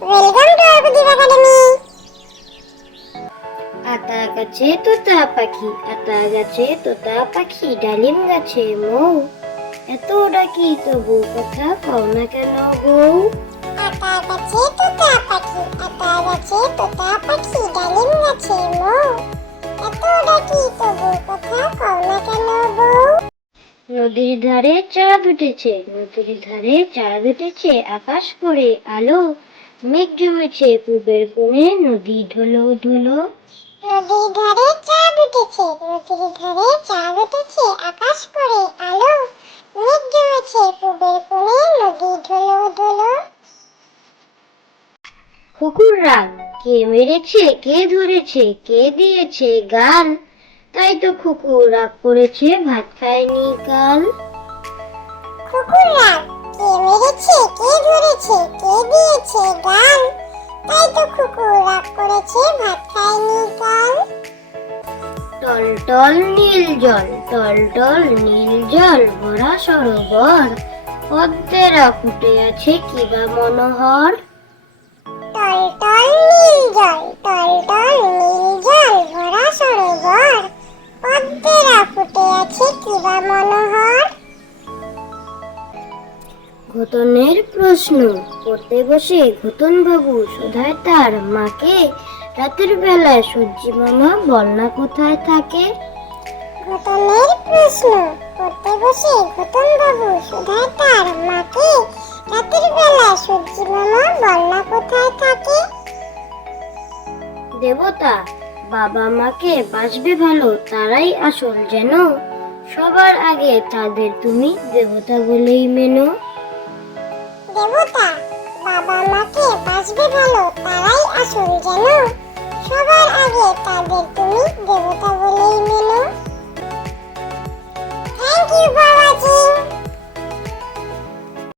Welcome to Arbuddip academy. আতা গাছে তোতা পাখি, আতা গাছে তোতা পাখি, ডালিম গাছে মৌ, এত ডাকি তবু কথা কও না কেন বউ। আতা গাছে তোতা পাখি, আতা গাছে তোতা পাখি, ডালিম গাছে মৌ, এত ডাকি তবু কথা কও না কেন বউ। নদীর ধারে চাঁদ উঠেছে, নদীর ধারে চাঁদ উঠেছে, আকাশ করে আলো, মেঘ জমেছে পূবের কোণে, নদী ঢলো ঢলো। নদীর ধারে চাঁদ উঠেছে, নদীর ধারে চাঁদ উঠেছে, আকাশ করে আলো, মেঘ জমেছে পূবের কোণে, নদী ঢলো ঢলো। কুকুর রাগ, কে মেরেছে কে ধরেছে কে দিয়েছে গাল, তাই তো কুকুর রাগ করেছে ভাত খায়নি কাল। কুকুর রাগ, কে মেরেছে কে ধরেছে কে দিয়েছে গাল, তাই তো কুকুর রাগ করেছে ভাত খায়নি কাল। টল টল নীল জল, টল টল নীল জল, ভরা সরোবর, পদ্মেরা ফুটে আছে কিবা মনোহর। টল টল নীল জল, টল টল নীল জল, ভরা সরোবর, পদ্মেরা ফুটে আছে কিবা মনোহর। ঘটনের প্রশ্ন পড়তে বসে ঘটন বাবু শোধায় তার মাকে, রাতের বেলায় সূর্যি মামা বল না কোথায় থাকে। ঘটনের প্রশ্ন পড়তে বসে ঘটন বাবু শোধায় তার মাকে, রাতের বেলায় সূর্যি মামা বল না কোথায় থাকে। দেবতা, বাবা মাকে বাসবে ভালো তারাই আসল যেন, সবার আগে তাদের তুমি দেবতা বলেই মেনো। দেবতা, বাবা মাকে বাসবে ভালো তারাই আসল যেন, সবার আগে তাদের তুমি দেবতা বলেই মেনো। Thank you.